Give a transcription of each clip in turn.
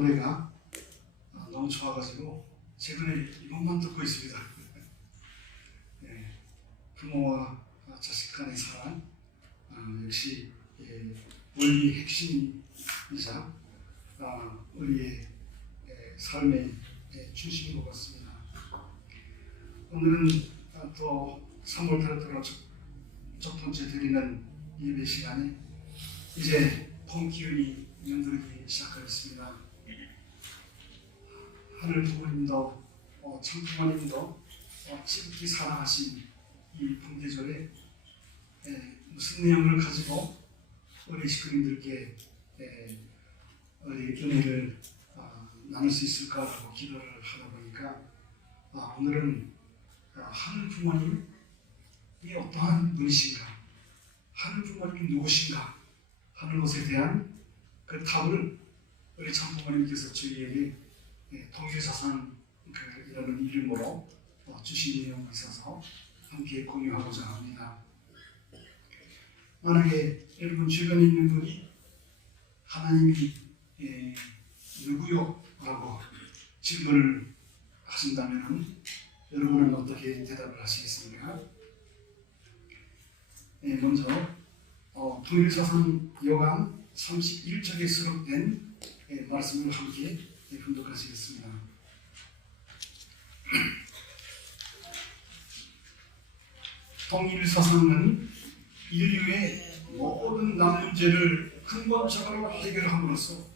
노래가 너무 좋아가지고 최근에 이것만 듣고 있습니다. 네, 부모와 자식 간의 사랑, 역시 원리 핵심이자 우리의 삶의 중심인 것 같습니다. 오늘은 또 3월달에 들어 첫 번째 드리는 예배 시간에 이제 봄 기운이 연들기 시작하겠습니다. 하늘 부모님도 천부모님도 지극히 사랑하신 이 봄계절에 무슨 내용을 가지고 우리 식구님들께 우리 은혜를 나눌 수 있을까라고 기도를 하다 보니까 오늘은 하늘 부모님이 어떠한 분이신가, 하늘 부모님이 누구신가 하는 것에 대한 그 답을 우리 참부모님께서 저희에게 통일사상이라는 이름으로 주신 내용이 있어서 함께 공유하고자 합니다. 만약에 여러분 주변에 있는 분이 하나님이 누구요? 라고 질문을 하신다면 여러분은 어떻게 대답을 하시겠습니까? 먼저 통일사상 여강 31쪽에 수록된 말씀을 함께 분독하시겠습니다. 통일사상은 인류의 모든 남 문제를 근본적으로 해결함으로써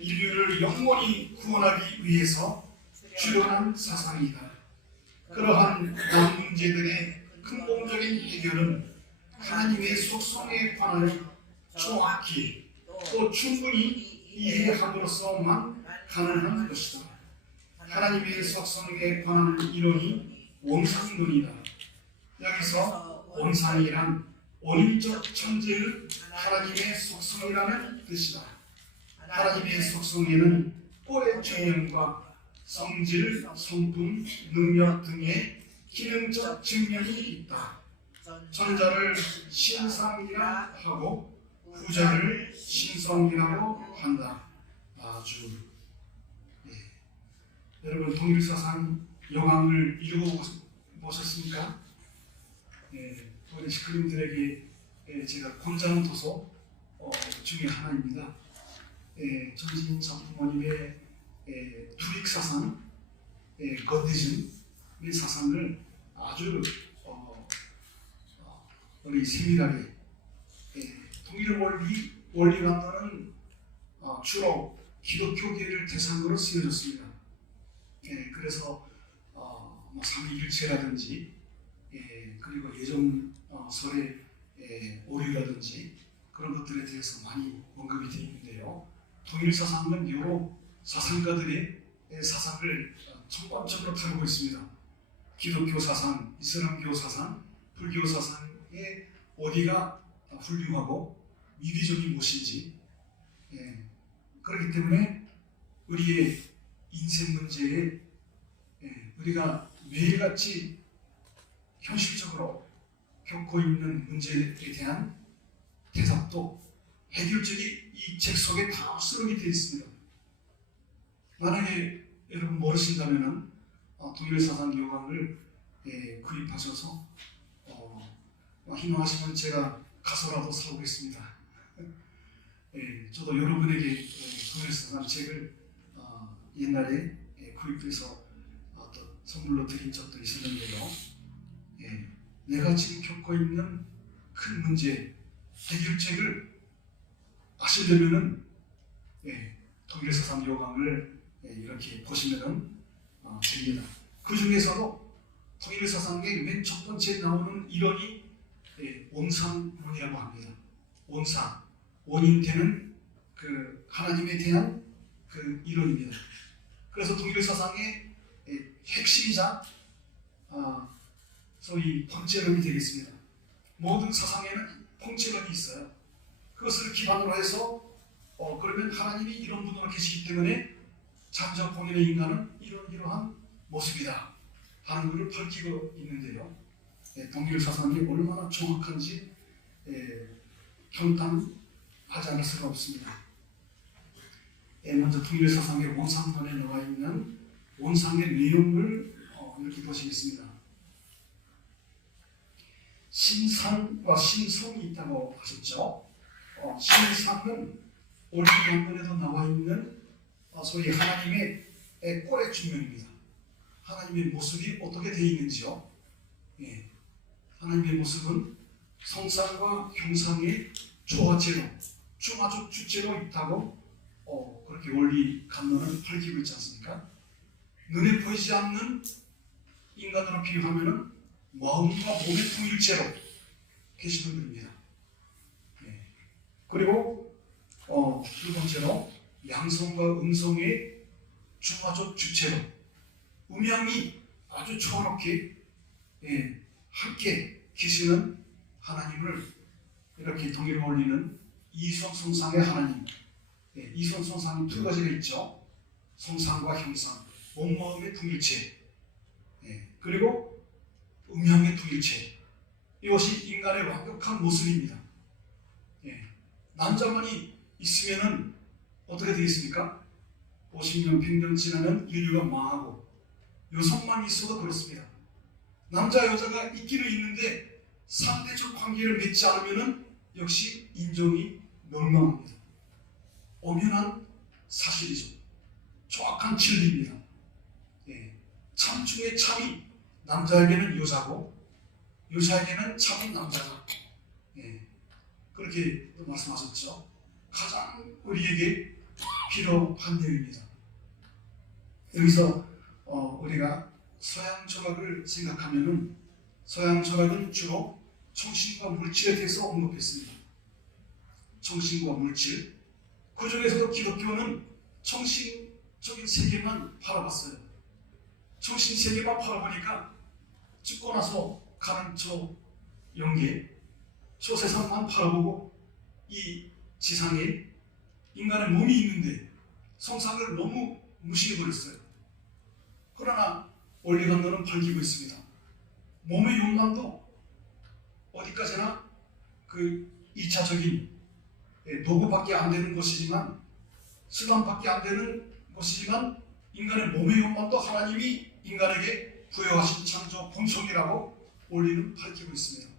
인류를 영원히 구원하기 위해서 주요한 사상이다. 그러한 남 문제들의 근본적인 해결은 하나님의 속성에 관하여 정확히 또 충분히 이해함으로써만 가능한 것이다. 하나님의 속성에 관한 이론이 원상론이다. 여기서 원상이란 원인적 천재의 하나님의 속성이라는 뜻이다. 하나님의 속성에는 꼴의 증명과 성질, 성품, 능력 등의 기능적 측면이 있다. 전자를 신상이라 하고 후자를 신성이라고 한다. 아주 여러분 통일사상 여강을 읽어보셨습니까? 우리 식구님들에게 제가 권장한 도서 중에 하나입니다. 전진 장부모님의 투릭사상, 거디즘의 사상을 아주 우리 세밀하게 통일 원리관과는 주로 기독교계를 대상으로 쓰여졌습니다. 그래서 삼위일체라든지 그리고 예정설의 오류라든지 그런 것들에 대해서 많이 언급이 되어 있는데요. 통일사상은 여러 사상가들의 사상을 전반적으로 다루고 있습니다. 기독교 사상, 이슬람교 사상, 불교 사상의 어디가 훌륭하고 위기점이 무엇인지 그렇기 때문에 우리의 인생 문제에 우리가 매일같이 현실적으로 겪고 있는 문제에 대한 대답도 해결책이 이 책 속에 다 수록이 되어 있습니다. 만약에 여러분 모르신다면 통일사상 요강을 구입하셔서 희망하시면 제가 가서라도 사오겠습니다. 저도 여러분에게 통일사상 책을 옛날에 구입해서 선물로 드린 적도 있었는데요. 내가 지금 겪고 있는 큰 문제 해결책을 아시려면은 통일사상 요강을 이렇게 보시면은 됩니다. 그 중에서도 통일사상의 맨 첫 번째 나오는 이론이 원상론이라고 합니다. 원상, 원인되는 그 하나님에 대한 그 이론입니다. 그래서 통일사상의 핵심이자 소위 본체론이 되겠습니다. 모든 사상에는 본체론이 있어요. 그것을 기반으로 해서 그러면 하나님이 이런 분으로 계시기 때문에 잠적 본인의 인간은 이러한 모습이다 하는 것을 밝히고 있는데요. 통일사상이 얼마나 정확한지 감탄하지 않을 수가 없습니다. 먼저 통일사상의 원상론에 나와 있는 원상의 내용을 이렇게 보시겠습니다. 신상과 신성이 있다고 하셨죠. 신상은 오늘 본문에도 나와 있는 소위 하나님의 꼴의 중명입니다. 하나님의 모습이 어떻게 되어 있는지요. 하나님의 모습은 성상과 형상의 초화체로 중화적 주체로 있다고 그렇게 원리 감론은 밝히고 있지 않습니까? 눈에 보이지 않는 인간으로 비유하면 마음과 몸의 통일체로 계시는 분입니다. 그리고 두 번째로 양성과 음성의 중화적 주체로 음양이 아주 초롭게 함께 계시는 하나님을 이렇게 동일을 올리는 이성성상의 하나님. 이성성상이 두 가지가 있죠. 성상과 형상, 몸마음의 통일체, 그리고 음양의 통일체. 이것이 인간의 완벽한 모습입니다. 남자만이 있으면은 어떻게 되겠습니까? 50년, 100년 지나면 인류가 망하고, 여성만 있어도 그렇습니다. 남자, 여자가 있기는 있는데 상대적 관계를 맺지 않으면 역시 인종이 멸망합니다. 엄연한 사실이죠. 정확한 진리입니다. 참 중에 참이 남자에게는 여자고 여자에게는 참이 남자다. 그렇게 또 말씀하셨죠. 가장 우리에게 필요한 내용입니다. 여기서 우리가 서양 철학을 생각하면은 서양 철학은 주로 정신과 물질에 대해서 언급했습니다. 정신과 물질. 그 중에서도 기독교는 정신적인 세계만 바라봤어요. 정신 세계만 바라보니까 죽고 나서 가는 저 영계, 저 세상만 바라보고 이 지상에 인간의 몸이 있는데 성상을 너무 무시해버렸어요. 그러나 원리감론은 밝히고 있습니다. 몸의 욕망도 어디까지나 그 2차적인 도구밖에 안 되는 것이지만, 수단밖에 안 되는 것이지만, 인간의 몸의 욕망도 하나님이 인간에게 부여하신 창조 본성이라고 원리는 밝히고 있습니다.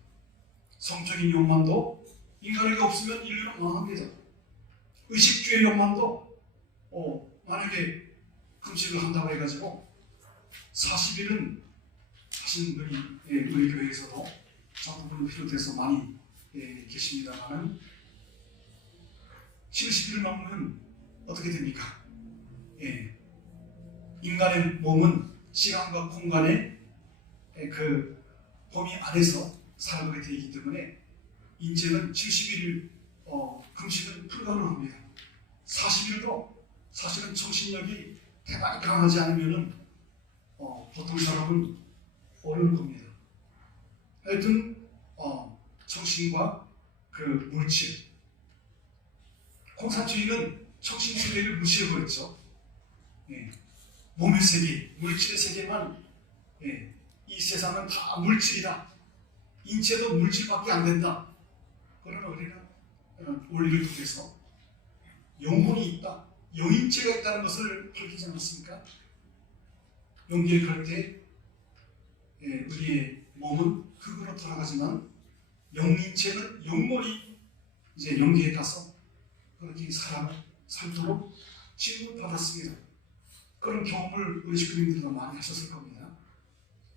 성적인 욕망도 인간에게 없으면 인류는 망합니다. 의식주의 욕망도 만약에 금식을 한다고 해가지고 40일은 하신 분이 우리 교회에서도 장부분을 비롯해서 많이 계십니다만은 70일을 넘으면 어떻게 됩니까? 인간의 몸은 시간과 공간의 그 범위 안에서 살아가게 되어 있기 때문에 인체는 70일 금식은 불가능합니다. 40일도 사실은 정신력이 대단히 강하지 않으면 보통 사람은 어려울 겁니다. 하여튼 정신과 그 물질, 공산주의는 정신 세계를 무시해버렸죠. 몸의 세계, 물질의 세계만, 이 세상은 다 물질이다. 인체도 물질밖에 안 된다. 그러나 우리는 원리를 통해서 영혼이 있다, 영인체가 있다는 것을 밝히지 않았습니까? 영계에 갈 때 우리의 몸은 흙으로 돌아가지만 영인체는 영원히 이제 영계에 가서 그렇게 살도록 지음을 받았습니다. 그런 경험을 우리 식구님들도 많이 하셨을 겁니다.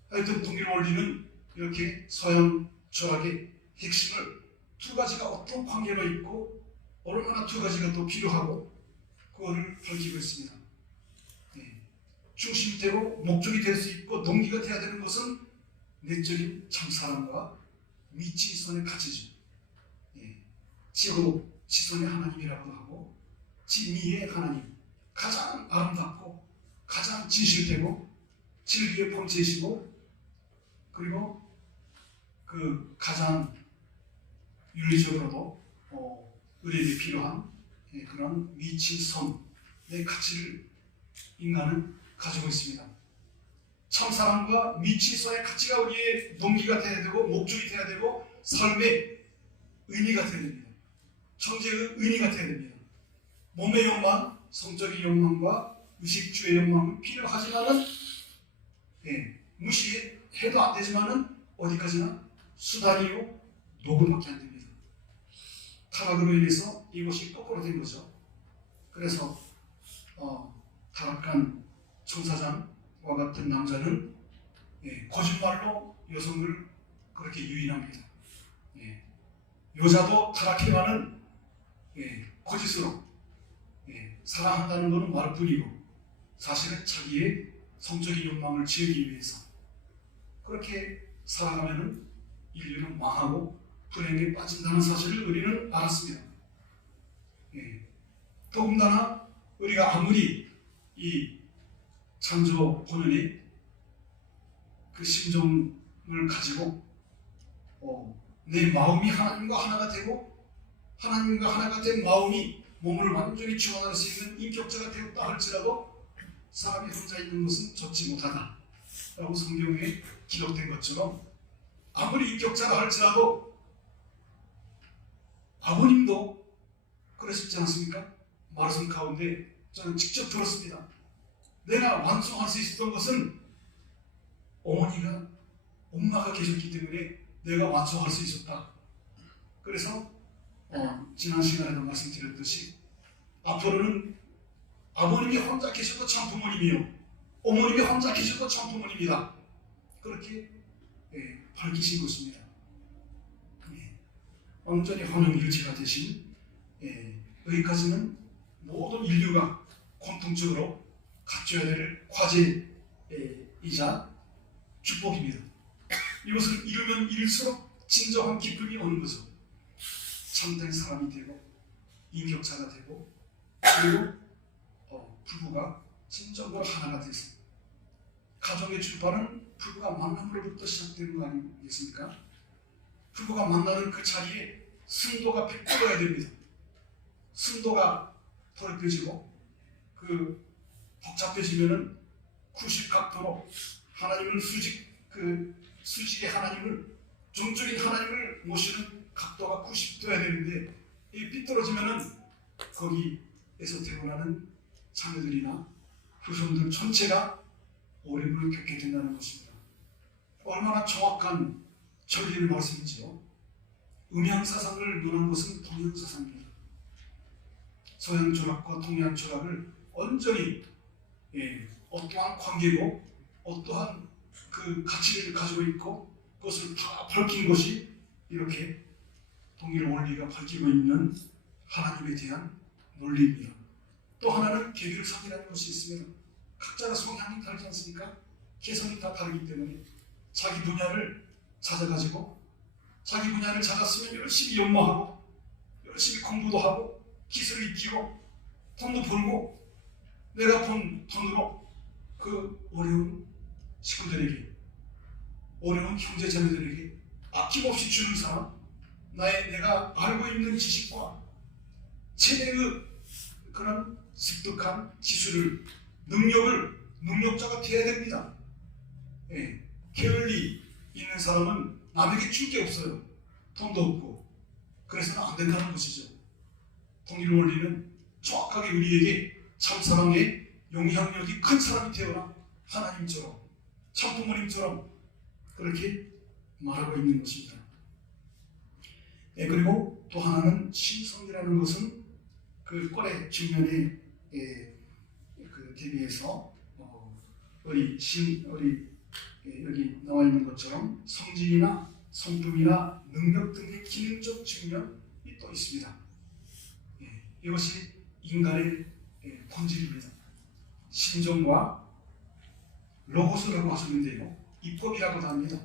하여튼 동일 원리는 이렇게 서양 철학의 핵심을 두 가지가 어떤 관계가 있고 얼마나 두 가지가 또 필요하고 그거를 밝히고 있습니다. 중심되고 목적이 될 수 있고 동기가 되어야 되는 것은 내적인 참사랑과 미치선의 가치죠. 지고 지선의 하나님이라고도 하고 진미의 하나님, 가장 아름답고 가장 진실되고 진리의 본체이시고 그리고 그 가장 윤리적으로도 우리에게 필요한 그런 미치선의 가치를 인간은 가지고 있습니다. 참사랑과 미치선의 가치가 우리의 동기가 되어야 되고 목적이 되어야 되고 삶의 의미가 되어야 됩니다. 청재의 의미가 되어야 됩니다. 몸의 욕망, 성적인 욕망과 의식주의 욕망은 필요하지만은 무시해도 안 되지만은 어디까지나 수단이요 노고밖에 안 됩니다. 타락으로 인해서 이것이 거꾸로 된 거죠. 그래서 타락한 천사장과 같은 남자는 거짓말로 여성을 그렇게 유인합니다. 여자도 타락해가는 거짓으로 사랑한다는 것은 말뿐이고 사실은 자기의 성적인 욕망을 지우기 위해서 그렇게 살아가면은 인류는 망하고 불행에 빠진다는 사실을 우리는 알았습니다. 더군다나 우리가 아무리 이 창조 본연의 그 심정을 가지고 내 마음이 하나님과 하나가 되고 하나님과 하나가 된 마음이 몸을 완전히 충만할 수 있는 인격자가 되었다 할지라도 사람이 혼자 있는 것은 좋지 못하다 라고 성경에 기록된 것처럼 아무리 인격자라 할지라도 아버님도 그러셨지 않습니까? 말씀 가운데 저는 직접 들었습니다. 내가 완성할 수 있었던 것은 엄마가 계셨기 때문에 내가 완성할 수 있었다. 그래서 지난 시간에도 말씀드렸듯이 앞으로는 아버님이 혼자 계셔도 참 부모님이요 어머님이 혼자 계셔도 참 부모님이다. 그렇게 밝히신 것입니다. 온전히 혼용일체가 되신 여기까지는 모든 인류가 공통적으로 갖춰야 될 과제이자 축복입니다. 이것을 이루면 이룰수록 진정한 기쁨이 오는 거죠. 참된 사람이 되고 인격자가 되고 그리고 부부가 진정으로 하나가 돼서 가정의 출발은 부부가 만남으로부터 시작되는 거 아니겠습니까? 부부가 만나는 그 자리에 순도가 100%여야 됩니다. 순도가 더럽혀지고 복잡해지면은 90각도로 하나님을 수직의 하나님을 종적인 하나님을 모시는 각도가 90도여야 되는데 이 삐뚤어지면은 거기에서 태어나는 자녀들이나 후손들 전체가 어려움을 겪게 된다는 것입니다. 얼마나 정확한 전리의 말씀이지요. 음양사상을 논한 것은 동양사상입니다. 서양 철학과 동양 철학을 온전히 어떠한 관계고 어떠한 그 가치를 가지고 있고 그것을 다 밝힌 것이 이렇게 동일 원리가 밝히고 있는 하나님에 대한 논리입니다. 또 하나는 개별성이라는 것이 있습니다. 각자가 성향이 다르지 않습니까? 개성이 다 다르기 때문에 자기 분야를 찾아가지고 자기 분야를 찾았으면 열심히 연모하고 열심히 공부도 하고 기술을 익히고 돈도 벌고 내가 번 돈으로 그 어려운 식구들에게 어려운 형제자매들에게 아낌없이 주는 사람 내가 알고 있는 지식과 최대의 그런 습득한 지수를 능력자가 되어야 됩니다. 게을리 있는 사람은 남에게 줄 게 없어요. 돈도 없고 그래서는 안 된다는 것이죠. 동일 원리는 정확하게 우리에게 참사랑의 영향력이 큰 사람이 되어라 하나님처럼 참부모님처럼 그렇게 말하고 있는 것입니다. 그리고 또 하나는 신성이라는 것은 그 꼴의 측면에 그 대비해서 여기 나와 있는 것처럼 성질이나 성품이나 능력 등의 기능적 측면이 또 있습니다. 이것이 인간의 본질입니다. 심정과 로고스라고 하셨는데요. 입법이라고도 합니다.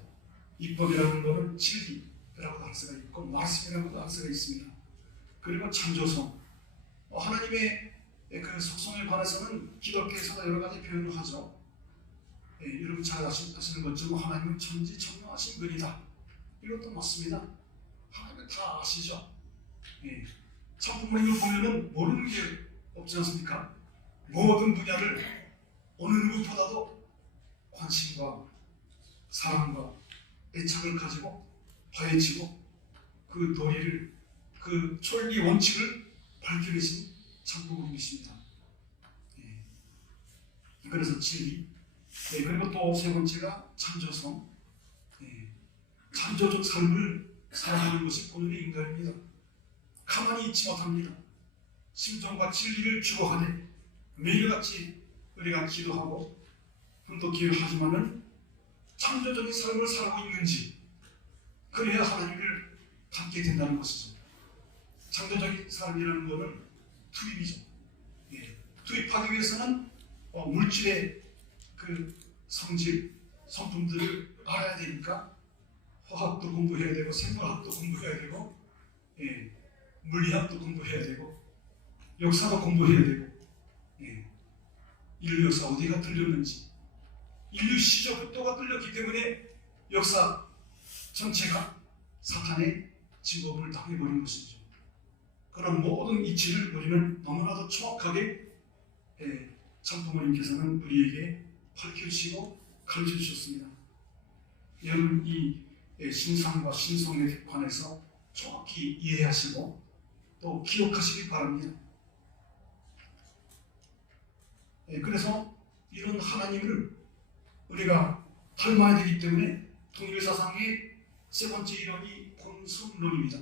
입법이라는 것은 진리라고도 할 수가 있고 말씀이라고도 할 수가 있습니다. 그리고 창조성, 하나님의 그 속성에 관해서는 기독교에서도 여러 가지 표현을 하죠. 여러분 잘 아시는 것처럼 하나님은 천지천명하신 분이다. 이것도 맞습니다. 하나님은 다 아시죠. 참부모님을 보면은 모르는 게 없지 않습니까? 모든 분야를 어느 누구보다도 관심과 사랑과 애착을 가지고 파헤치고 그 도리를 그 천리 원칙을 밝혀내신 참부모님이십니다. 그래서 진리. 그리고 또 세 번째가 창조성. 창조적 삶을 살아가는 것이 본연의 인간입니다. 가만히 있지 못합니다. 심정과 진리를 추구하되 매일같이 우리가 기도하고 훈독기를 하지만은 창조적인 삶을 살고 있는지, 그래야 하나님을 닮게 된다는 것이죠. 창조적인 삶이라는 것은 투입이죠. 투입하기 위해서는 물질의 그 성질, 성품들을 알아야 되니까 화학도 공부해야 되고 생물학도 공부해야 되고 물리학도 공부해야 되고 역사도 공부해야 되고 인류 역사 어디가 뚫렸는지, 인류 시조부터가 뚫렸기 때문에 역사 전체가 사탄의 진범을 당해버린 것이죠. 그런 모든 이치를 우리는 너무나도 정확하게 참부모님께서는 우리에게 밝혀주시고 가르쳐 주셨습니다. 여러분 이 신상과 신성에 관해서 정확히 이해하시고 또 기억하시기 바랍니다. 그래서 이런 하나님을 우리가 닮아야 되기 때문에 통일사상의 세 번째 이론이 본성론입니다.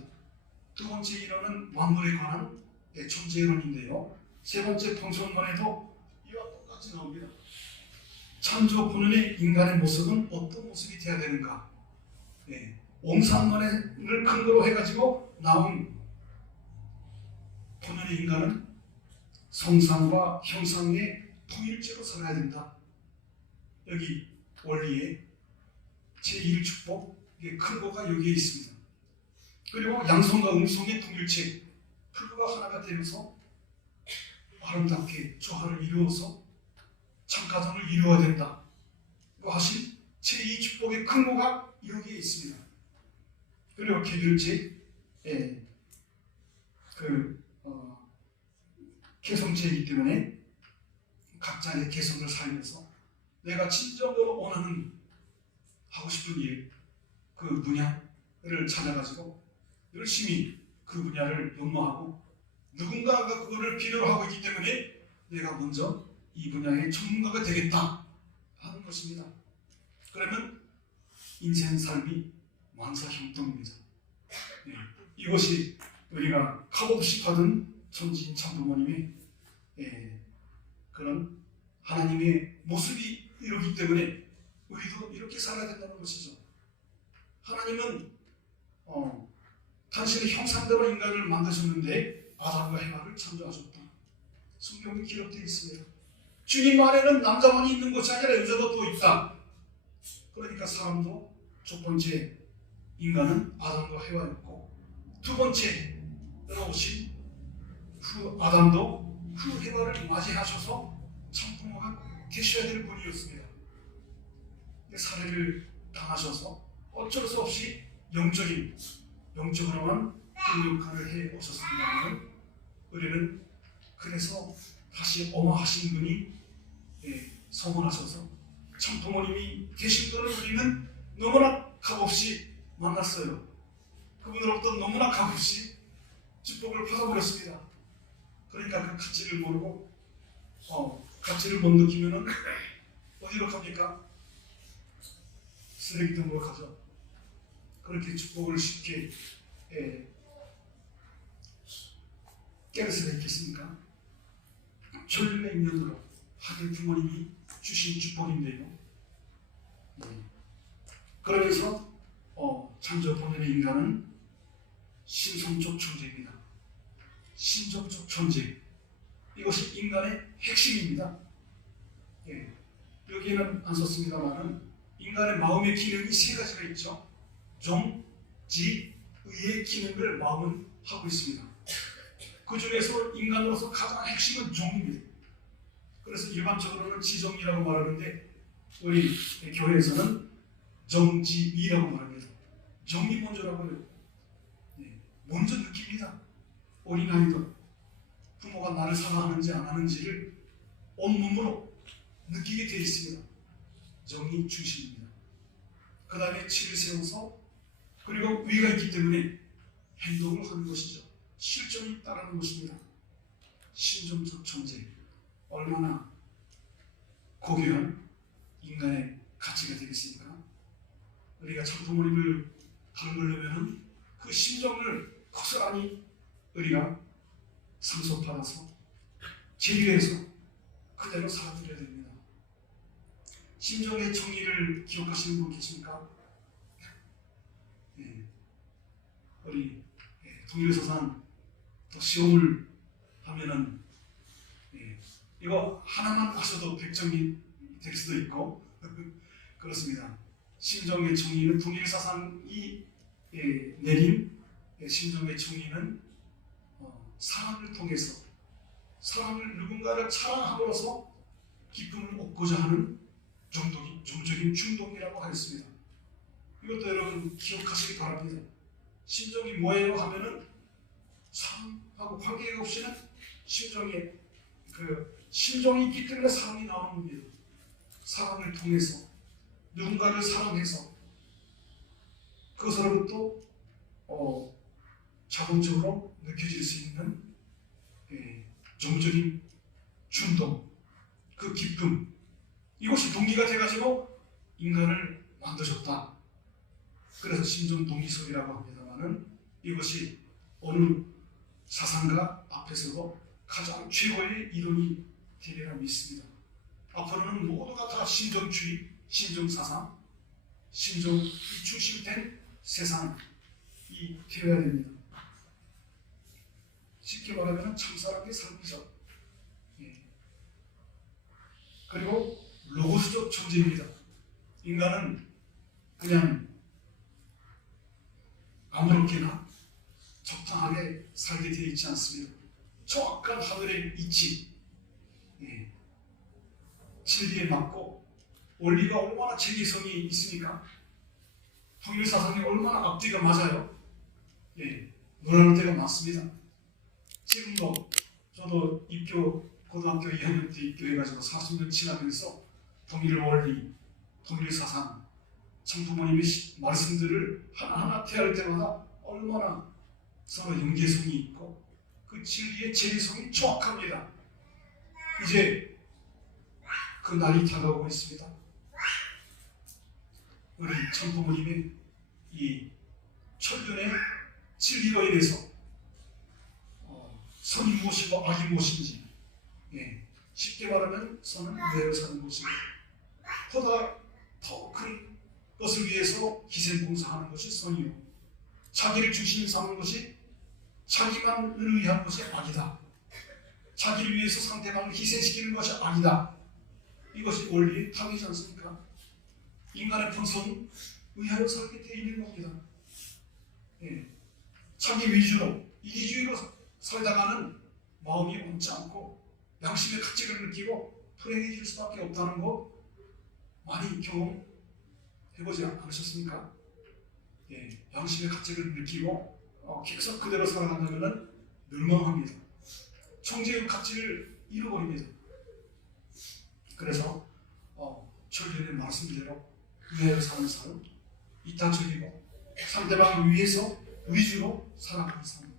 두 번째 이론은 만물에 관한 존재론인데요. 세 번째 본성론에도 이와 똑같이 나옵니다. 창조 본연의 인간의 모습은 어떤 모습이 되어야 되는가? 옹산론을 근거로 해가지고 나온 본연의 인간은 성상과 형상의 통일체로 살아야 된다. 여기 원리의 제1축복의 근거가 여기에 있습니다. 그리고 양성과 음성의 통일체, 그거가 하나가 되면서 아름답게 조화를 이루어서 참가정을 이루어야 된다. 하신 제2축복의 근거가 여기에 있습니다. 그리고 개별체, 개성체이기 때문에 각자의 개성을 살면서 내가 진정으로 원하는 하고 싶은 일, 그 분야를 찾아가지고 열심히 그 분야를 연마하고 누군가가 그거를 필요로 하고 있기 때문에 내가 먼저 이 분야의 전문가가 되겠다 하는 것입니다. 그러면 인생 삶이 만사형통입니다. 이것이 우리가 값없이 받은 천지인 참부모님의 그런 하나님의 모습이 이러기 때문에 우리도 이렇게 살아야 된다는 것이죠. 하나님은 당신의 형상대로 인간을 만드셨는데 아담과 해와를 창조하셨다. 성경에 기록되어 있습니다. 주님 안에는 남자만이 있는 것이 아니라 여자도 또 있다. 그러니까 사람도 첫 번째 인간은 아담과 해와였고 두 번째로 오신 그 아담도 그 해와를 맞이하셔서 참부모가 되셔야 될 분이었습니다. 살해를 당하셔서 어쩔 수 없이 영적으로만 그 역할을 해 오셨습니다만 우리는 그래서 다시 엄화하신 분이 성원하셔서 참부모님이 계신 분을 우리는 너무나 값없이 만났어요. 그분으로부터 너무나 값없이 축복을 받아버렸습니다. 그러니까 그 가치를 모르고 가치를 못 느끼면은 어디로 갑니까? 쓰레기통으로 가죠. 그렇게 축복을 쉽게 깨를 수가 있겠습니까? 전륜의 인연으로 하늘 부모님이 주신 축복인데요. 그러면서 창조 본연의 인간은 신성적 존재입니다. 신적적 존재. 이것이 인간의 핵심입니다. 여기에는 안 썼습니다만은 인간의 마음의 기능이 세 가지가 있죠. 정, 지, 의의 기능을 마음은 하고 있습니다. 그 중에서 인간으로서 가장 핵심은 정입니다. 그래서 일반적으로는 지정이라고 말하는데 우리 교회에서는 정지위라고 말합니다. 정이 먼저라고 해요. 먼저 느낍니다. 어린아이도 부모가 나를 사랑하는지 안 하는지를 온몸으로 느끼게 되어 있습니다. 정이 중심입니다. 그 다음에 치를 세워서 그리고 위가 있기 때문에 행동을 하는 것이죠. 실존이 따르는 것입니다. 신종적 존재. 얼마나 고귀한 인간의 가치가 되겠습니까? 우리가 참 부모님을 닮으려면 그 심정을 고스란히 우리가 상속받아서 제기해서 그대로 살아드려야 됩니다. 심정의 정의를 기억하시는 분 계십니까? 네. 우리 동일서산 또 시험을 하면은 이거 하나만 하셔도 100점이 될 수도 있고 그렇습니다. 심정의 정의는 동일사상이 내린 심정의 정의는 사랑을 통해서 누군가를 사랑함으로써 기쁨을 얻고자 하는 종적인 충동이라고 하였습니다. 이것도 여러분 기억하시기 바랍니다. 심정이 뭐예요 하면은 사랑하고 관계가 없이는 심정이 있기 때문에 사랑이 나오는 겁니다. 사랑을 통해서 누군가를 사랑해서 그것으로부터 자동적으로 느껴질 수 있는 정적인 충동, 그 기쁨, 이것이 동기가 돼가지고 인간을 만드셨다. 그래서 심정 동기설이라고 합니다만은 이것이 어느 사상가 앞에서도 가장 최고의 이론이 되리라 믿습니다. 앞으로는 모두가 다 심정주의, 심정사상, 심정이 중심된 세상이 되어야 됩니다. 쉽게 말하면 참사랑의 삶이죠. 그리고 로고스적 존재입니다. 인간은 그냥 아무렇게나 적당하게 살게 되어 있지 않습니다. 정확한 하늘의 이치, 진리에 맞고 원리가 얼마나 제기성이 있습니까? 통일사상이 얼마나 앞뒤가 맞아요. 놀라는 때가 많습니다. 지금도 저도 고등학교 2학년 때 입교해가지고 40년 지나면서 통일 원리, 통일사상, 참 부모님의 말씀들을 하나하나 대할 때마다 얼마나 서로 연계성이 있고 그 진리의 제리성이 정확합니다. 이제 그 날이 다가오고 있습니다. 우리 참 부모님의 이 천륜의 진리로 인해서 선이 무엇이고 악이 무엇인지 쉽게 말하면 선은 내어 사는 것이고 보다 더 큰 것을 위해서 희생봉사하는 것이 선이요 자기를 중심 삼는 것이 자기만을 위한 것이 악이다. 자기를 위해서 상대방을 희생시키는 것이 악이다. 이것이 원리의 답이지 않습니까? 인간의 본성은 의하여 살게 되어 있는 겁니다. 자기 위주로 이기주의로 살다가는 마음이 얹지 않고 양심의 가치를 느끼고 불행해질 수밖에 없다는 거 많이 경험해보지 않으셨습니까? 양심의 가치를 느끼고 계속 그대로 살아간다면 멸망합니다. 청지의 가치를 잃어버립니다. 그래서 철전의 말씀대로 위하여 사는 삶, 이타적이고 상대방을 위해서 위주로 살아가는 삶,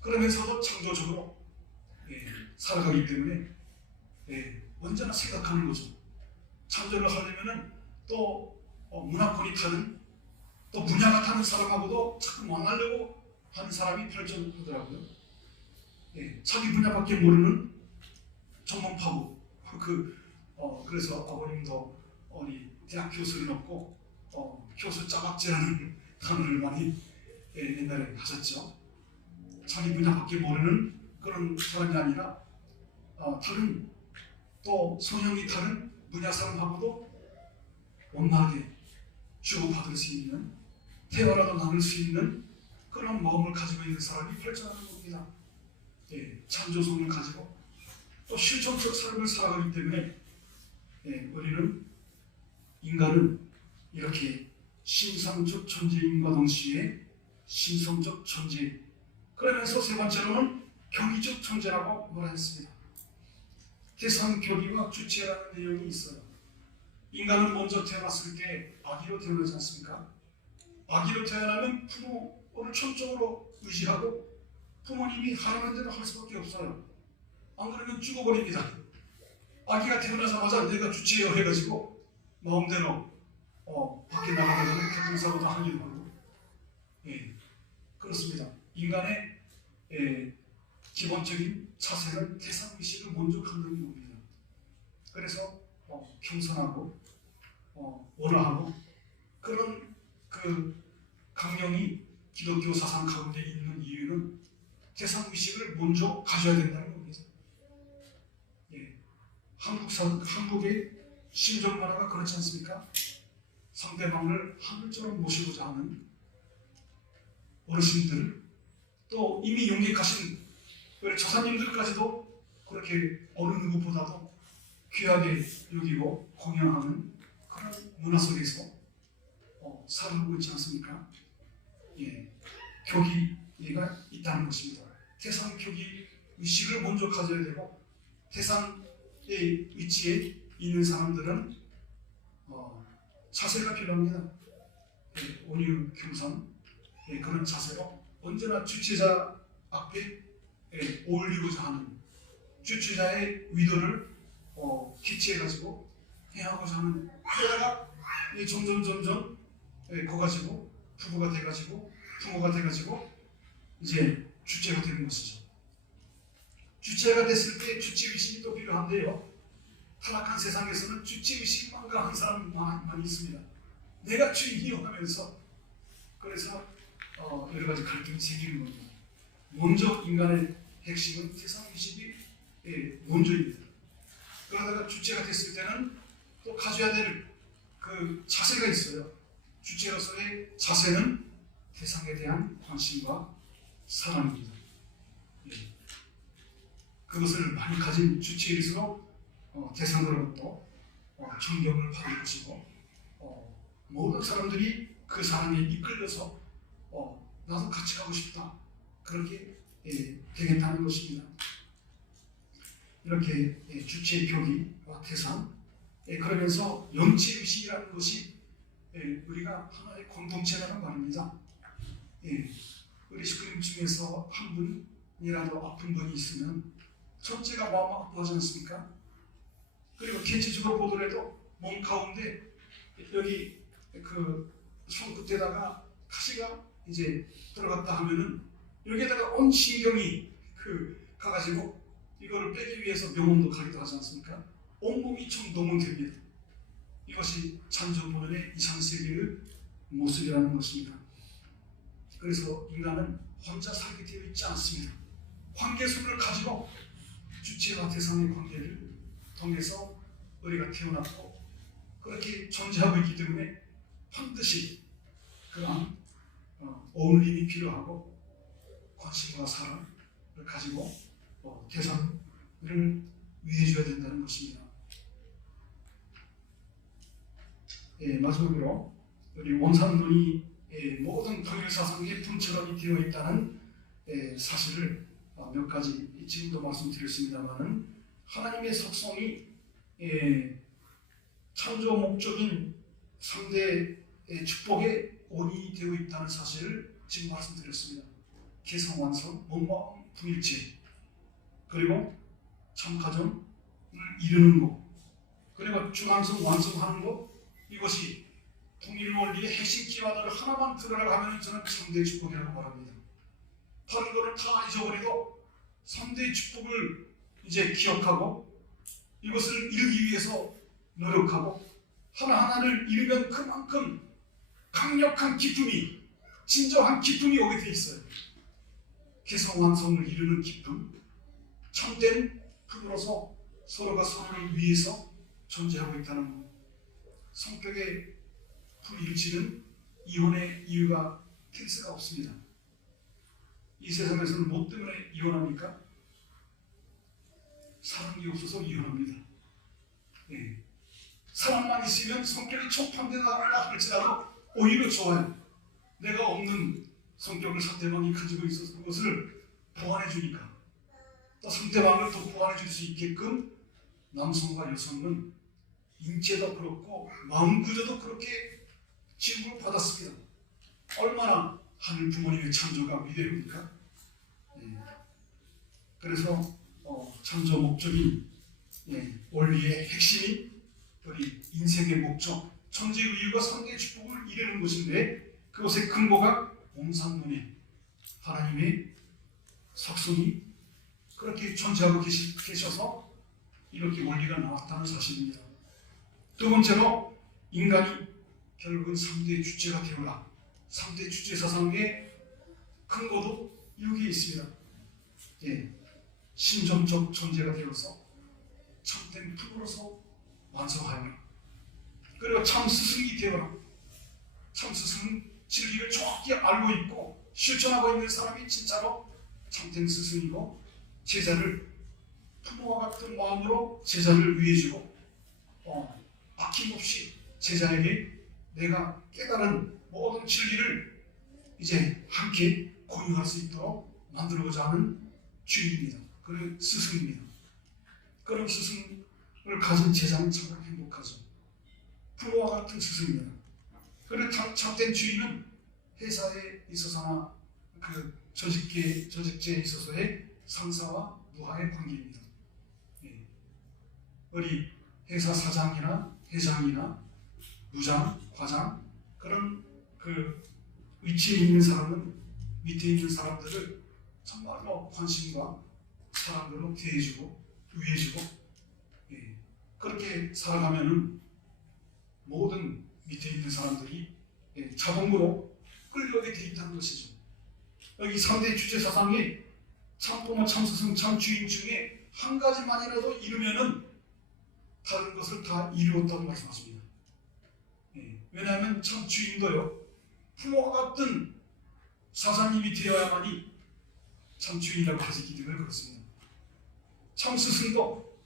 그러면서도 창조적으로 살아가기 때문에 언제나 생각하는 거죠. 창조를 하려면은 또 문화권이 타는 또 문화가 타는 사람하고도 자꾸 만나려고 하는 사람이 발전하더라고요. 자기 분야밖에 모르는 전문파고 그래서 아버님도 우리 대학 교수를 넣고 교수 짜박지라는 단어를 많이 옛날에 하셨죠. 자기 분야밖에 모르는 그런 사람이 아니라 다른 또 성향이 다른 분야 사람하고도 원만하게 주고받을 수 있는 대화라도 나눌 수 있는 그런 마음을 가지고 있는 사람이 발전하는 겁니다. 창조성을 가지고 또 실존적 삶을 살아가기 때문에 우리는 인간은 이렇게 신상적 존재임과 동시에 신성적 존재, 그러면서 세 번째로는 교리적 존재라고 말했습니다. 대상교리와 주체라는 내용이 있어요. 인간은 먼저 태어났을 때 아기로 태어나지 않습니까? 아기로 태어나면 부모를 천적으로 의지하고 부모님이 하라는 대로 할 수밖에 없어요. 안 그러면 죽어버립니다. 아기가 태어나자마자 내가 주체요 해가지고 마음대로 밖에 나가게 되면 교통사고도 하기도 하고, 예, 그렇습니다. 인간의 기본적인 자세는 대상의식을 먼저 갖는 겁니다. 그래서 겸손하고 온화하고 그런 그 강령이 기독교 사상 가운데 있는 이유는 대상의식을 먼저 가져야 된다는 겁니다. 예. 한국의 심정 문화가 그렇지 않습니까? 상대방을 하늘처럼 모시고자 하는 어르신들, 또 이미 영객하신 조사님들까지도 그렇게 어느 누구보다도 귀하게 여기고 공양하는 그런 문화 속에서 살아가고 있지 않습니까? 예, 교기가 있다는 것입니다. 대상 교기 의식을 먼저 가져야 되고, 대상의 위치에 있는 사람들은 자세가 필요합니다. 예, 온유 겸손, 예, 그런 자세로 언제나 주체자 앞에 어울리고자 하는, 주체자의 위도를 캐치해가지고 행하고자 하는, 그러다가 점점 커가지고 부부가 돼가지고 부모가 돼가지고 이제 주체가 되는 것이죠. 주체가 됐을 때 주체의식이 또 필요한데요, 타락한 세상에서는 주체의식만 강한 사람 많이 있습니다. 내가 주인이요 하면서, 그래서 여러 가지 갈등이 생기는 겁니다. 먼저 인간의 핵심은 대상의식이 먼저입니다. 그러다가 주체가 됐을 때는 또 가져야 될 그 자세가 있어요. 주체로서의 자세는 대상에 대한 관심과 사랑입니다. 예. 그것을 많이 가진 주체일수록 대상으로부터 존경을 받을 것이고, 모든 사람들이 그 사람에 이끌려서 나도 같이 가고 싶다, 그렇게 되겠다는 것입니다. 이렇게 주체의 교기와 대상, 그러면서 영체의식이라는 것이 우리가 하나의 공동체라는 말입니다. 우리 식구님 중에서 한 분이라도 아픈 분이 있으면 전체가 마음 아파하지 않습니까? 그리고 개체적으로 보더라도 몸 가운데 여기 그 손끝에다가 가시가 이제 들어갔다 하면은 여기에다가 온 신경이 가가지고 이거를 빼기 위해서 병원도 가기도 하지 않습니까? 온몸이 총동원 됩니다. 이것이 창조본의 이상세계의 모습이라는 것입니다. 그래서 인간은 혼자 살게 되어 있지 않습니다. 관계성을 가지고 주체와 대상의 관계를 통해서 우리가 태어났고 그렇게 존재하고 있기 때문에 반드시 그러한 어울림이 필요하고 관심과 사랑을 가지고 대상을 위해줘야 된다는 것입니다. 마지막으로 우리 원산론이 모든 통일사상의 품처럼이 되어 있다는 사실을 몇 가지 지금도 말씀드렸습니다만은, 하나님의 속성이 창조 목적인 3대 축복의 원인이 되어 있다는 사실을 지금 말씀드렸습니다. 개성, 완성, 몸마음, 분일체, 그리고 참가정을 이루는 것, 그리고 중앙성, 완성하는 것, 이것이 통일 원리의 핵심 키워드를 하나만 들어가면 저는 3대 축복이라고 말합니다. 다른 거를 다 잊어버리고 3대 축복을 이제 기억하고 이것을 이루기 위해서 노력하고 하나하나를 이루면 그만큼 강력한 기쁨이, 진정한 기쁨이 오게 돼 있어요. 개성완성을 이루는 기쁨, 참된 힘으로서 서로가 서로를 위해서 존재하고 있다는 것. 성격의 불일치는 이혼의 이유가 될 수가 없습니다. 이 세상에서는 뭐 때문에 이혼합니까? 사랑이 없어서 이혼합니다. 사랑만 있으면 성격이 촉판되다 할지라도 오히려 좋아요. 내가 없는 성격을 상대방이 가지고 있어서 그것을 보완해 주니까, 또 상대방을 또 보완해 줄 수 있게끔 남성과 여성은 인체도 그렇고 마음 구조도 그렇게 지음을 받았습니다. 얼마나 하늘 부모님의 창조가 위대합니까? 그래서 창조 목적인 원리의 핵심이 우리 인생의 목적, 천지의 의유가 상대의 축복을 이루는 것인데 그것의 근거가 om상문의 하나님의 속성이 그렇게 존재하고 계셔서 이렇게 원리가 나왔다는 사실입니다. 두 번째로 인간이 결국은 3대 주체가 되어라. 3대 주체 사상의 근거도 여기에 있습니다. 예, 신정적 존재가 되어서 참된 품으로서 완성하여라. 그리고 참 스승이 되어라. 참 스승은 진리를 정확히 알고 있고 실천하고 있는 사람이 진짜로 참된 스승이고 제자를 부모와 같은 마음으로 제자를 위해주고 아낌없이 제자에게 내가 깨달은 모든 진리를 이제 함께 공유할 수 있도록 만들어보자 하는 주인입니다. 그리고 스승입니다. 그런 스승을 가진 제자는 참 행복하죠. 부모와 같은 스승입니다. 그리고 참된 주인은 회사에 있어서나 그 조직제에 있어서의 상사와 무하의 관계입니다. 예. 우리 회사 사장이나 회장이나 부장, 과장 그런 그 위치에 있는 사람은 밑에 있는 사람들을 정말로 관심과 사랑으로 대해주고 위해주고 예. 그렇게 살아가면은 모든 밑에 있는 사람들이 예. 자동으로 끌려오게 돼 있다는 것이죠. 여기 3대 주체 사상이 참부모, 참스승, 참주인 중에 한 가지만이라도 이루면은 다른 것을 다 이루었다고 말씀하십니다. 예. 왜냐하면 참주인도요 부모와 같은 사장님이 되어야만이 참주인이라고 가지기 때문에 그렇습니다. 참스승도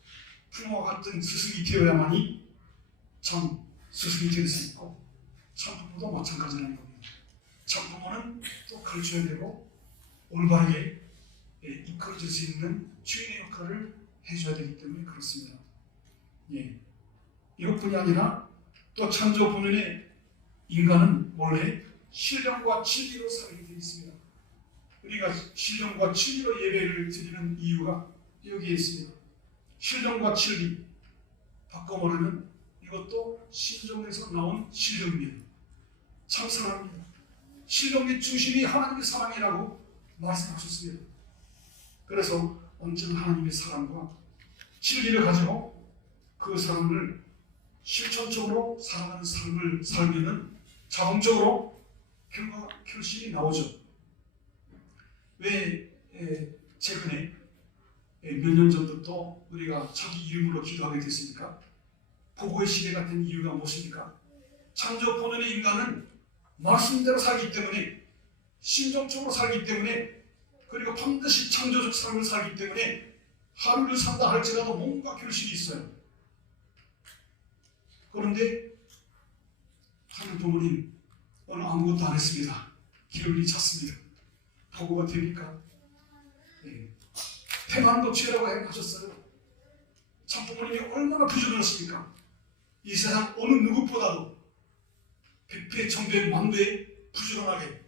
부모와 같은 스승이 되어야만이 참 스승이 될 수 있고 참부모도 마찬가지라는 겁니다. 참부모는 또 가르쳐야 되고 올바르게 이끌어줄 수 있는 주인의 역할을 해줘야 되기 때문에 그렇습니다. 예. 이것뿐이 아니라 또 창조 본연의 인간은 원래 신령과 진리로 살게 되어 있습니다. 우리가 신령과 진리로 예배를 드리는 이유가 여기에 있습니다. 신령과 진리 바꿔 말하면 이것도 신정에서 나온 신령입니다. 참 사랑입니다. 신령의 중심이 하나님의 사랑이라고 말씀하셨습니다. 그래서 언제나 하나님의 사랑과 진리를 가지고 그 사랑을 실천적으로 살아가는 삶을 살면은 자동적으로 결과 결실이 나오죠. 왜 최근에 몇 년 전부터 우리가 자기 이름으로 기도하게 됐습니까? 복음의 시대가 된 이유가 무엇입니까? 창조 본연의 인간은 말씀대로 살기 때문에 신정적으로 살기 때문에 그리고 반드시 창조적 삶을 살기 때문에 하루를 산다 할지라도 뭔가 결실이 있어요. 그런데 하늘 부모님 오늘 아무것도 안 했습니다. 기울이 찼습니다. 보고가 됩니까? 네. 태만도 죄라고 하셨어요. 참 부모님이 얼마나 부지런하십니까? 이 세상 어느 누구보다도 백배, 천배, 만배 부지런하게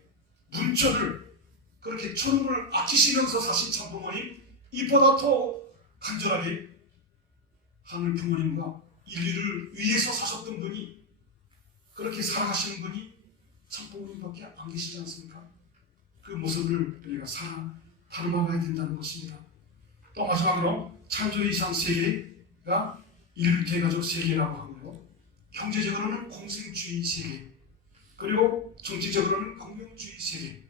문자를 그렇게 천음을 아끼시면서 사신 참 부모님 이보다 더 간절하게 하늘 부모님과 인류를 위해서 사셨던 분이 그렇게 살아가시는 분이 참 부모님밖에 안 계시지 않습니까? 그 모습을 우리가 닮아가야 된다는 것입니다. 또 마지막으로 창조 이상 세계가 일대가족 세계라고 하고요. 경제적으로는 공생주의 세계, 그리고 정치적으로는 공명주의 세계,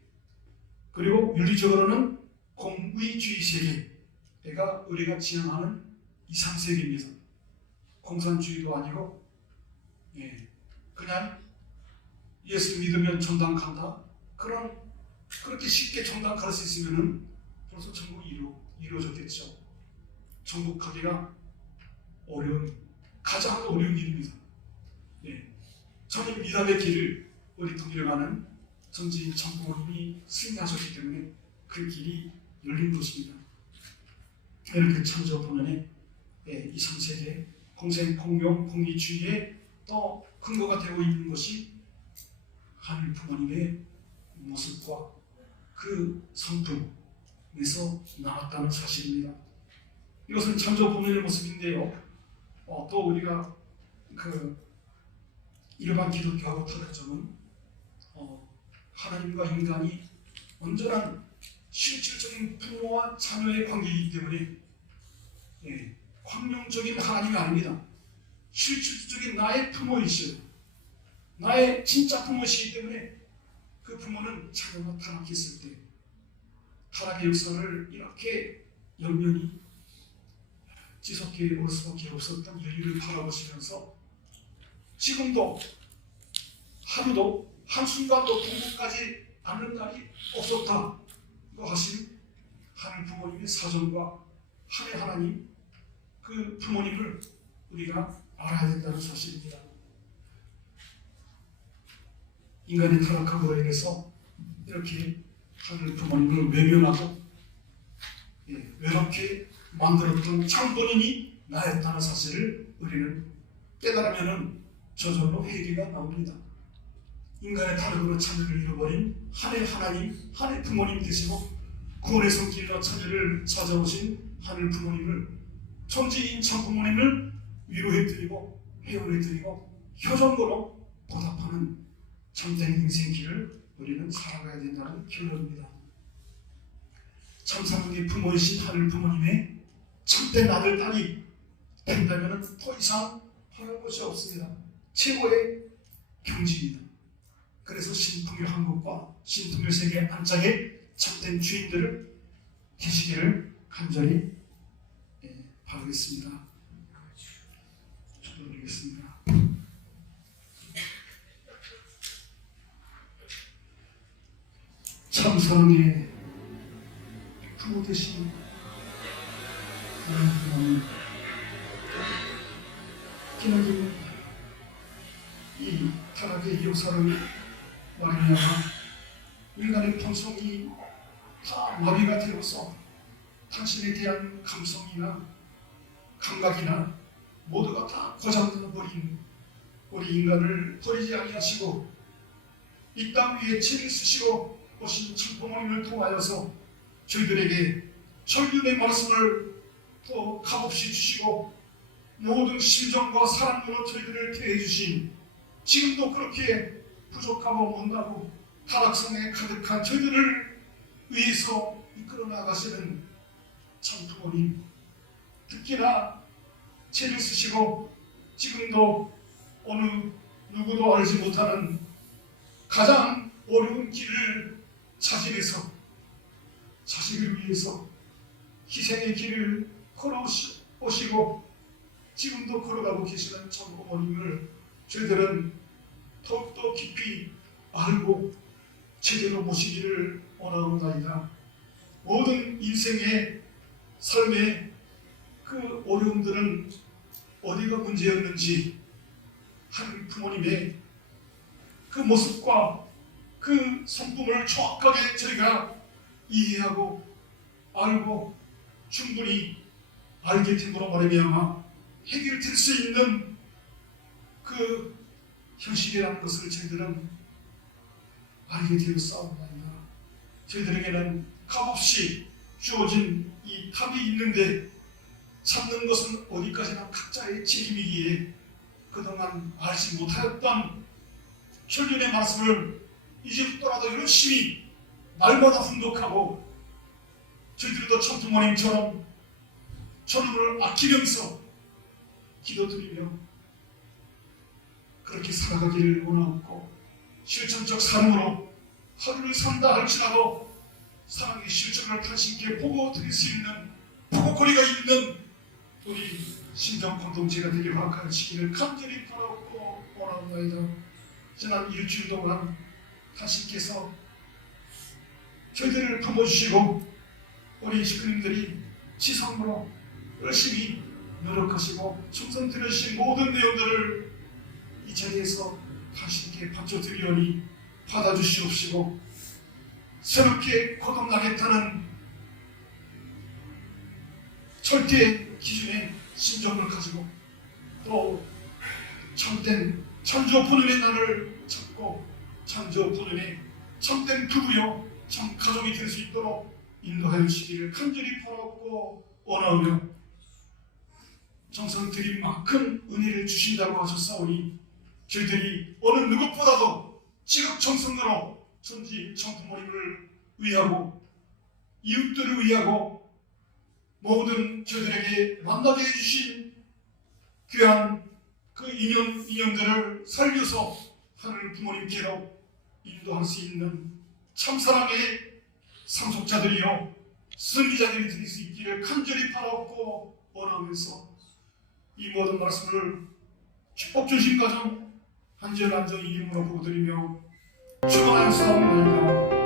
그리고 윤리적으로는 공의주의 세계가 우리가 지향하는 이상 세계입니다. 공산주의도 아니고 그냥 예수 믿으면 정당 간다 그렇게 쉽게 정당 갈 수 있으면은 벌써 천국이 이루어졌겠죠. 천국 가기가 가장 어려운 일입니다. 저는 미담의 길을 우리 통일가는 전지인 참부모님이 승리하셨기 때문에 그 길이 열린 것입니다. 이렇게 창조 본연의 이 3세계 공생, 공명, 공의주의의 또 근거가 되고 있는 것이 하늘 부모님의 모습과 그 성품에서 나왔다는 사실입니다. 이것은 창조 본연의 모습인데요. 또 우리가 일반 기독교하고 다른 점은 하나님과 인간이 온전한 실질적인 부모와 자녀의 관계이기 때문에 광명적인 하나님이 아닙니다. 실질적인 나의 부모이시오. 나의 진짜 부모시기 때문에 그 부모는 자녀가 타락했을 때 타락의 역사를 이렇게 영면히 지속해 올 수밖에 없었던 인류를 바라보시면서 지금도 하루도 한순간도 통곡하지 않는 날이 없었다 하신 하늘 부모님의 사정과 하늘 하나님 그 부모님을 우리가 알아야 된다는 사실입니다. 인간의 타락함으로 인해서 이렇게 하늘 부모님을 외면하고 외롭게 만들었던 창본인이 나였다는 사실을 우리는 깨달으면 저절로 회개가 나옵니다. 인간의 타락으로 자녀를 잃어버린 하늘 하나님, 하늘 부모님 되시고 구원의 손길과 자녀를 찾아오신 하늘 부모님을 천지인 참부모님을 위로해드리고 회원해드리고 효정으로 보답하는 참된 인생길을 우리는 살아가야 된다는 결론입니다. 참사랑의 부모이신 하늘 부모님의 참된 아들, 딸이 된다면 더 이상 바랄 것이 없습니다. 최고의 경지입니다. 그래서 신통일 한국과 신통일 세계 안짝에 참된 주인들을 되시기를 간절히 바라겠습니다. 축도드리겠습니다. 참사랑의 부모 되신 하나님 부모님, 기나긴 이 타락의 역사를 말미암아 인간의 본성이 다 마비가 되어서 당신에 대한 감성이나 감각이나 모두가 다 고장나 버린 우리 인간을 버리지 아니하시고 이 땅 위에 죄를 쓰시고 오신 참부모님을 통하여서 저희들에게 천륜의 말씀을 또 값없이 주시고 모든 심정과 사랑으로 저희들을 대해 주신 지금도 그렇게 부족하고 못나고 타락성에 가득한 저희들을 위해서 이끌어 나가시는 참부모님, 특히나 죄를 쓰시고 지금도 어느 누구도 알지 못하는 가장 어려운 길을 자진해서 자식을 위해서 희생의 길을 걸어오시고 지금도 걸어가고 계시는 참부모님을 저희들은 더욱더 깊이 알고 제대로 모시기를 원하옵나이다. 모든 인생의 삶의 그 어려움들은 어디가 문제였는지 하늘 부모님의 그 모습과 그 성품을 정확하게 저희가 이해하고 알고 충분히 알게 됨으로 말미암아 해결될 수 있는 그 현실이라는 것을 저희들은 알게 되었사옵나이다. 저희들에게는 값없이 주어진 이 답이 있는데 찾는 것은 어디까지나 각자의 책임이기에 그동안 알지 못하였던 천륜의 말씀을 이제부터라도 열심히 날마다 훈독하고 저희들도 참부모님처럼 천륜을 아끼면서 기도드리며 그렇게 살아가기를 원하옵고 실천적 삶으로 하루를 산다 할지라도 사랑의 실천을 당신께 보고 드릴 수 있는 보고거리가 있는 우리 신정 공동체가 되길 허락하시기를 간절히 바라옵고 원하옵나이다. 지난 일주일 동안 당신께서 저희들을 품어주시고 우리 식구님들이 지성으로 열심히 노력하시고 충성 들여주신 모든 내용들을 이 자리에서 당신께 바쳐드리오니 받아주시옵시고 새롭게 거듭나겠다는 절대 기준의 심정을 가지고 또 참된 창조 본연의 나를 찾고 창조 본연의 참된 부부여 참 가족이 될 수 있도록 인도하여 주시기를 간절히 바라옵고 원하오며 정성 드린 만큼 은혜를 주신다고 하셨사오니 저희들이 어느 누구보다도 지극정성으로 천지 청부모님을 위하고 이웃들을 위하고 모든 저희들에게 만나게 해주신 귀한 그 인연들을 살려서 하늘 부모님께로 인도할 수 있는 참사랑의 상속자들이요 승리자들이 될 수 있기를 간절히 바라옵고 원하면서 이 모든 말씀을 축복 주신 가정 한전 안정의 이름으로 보고드리며 축원하였사옵나이다.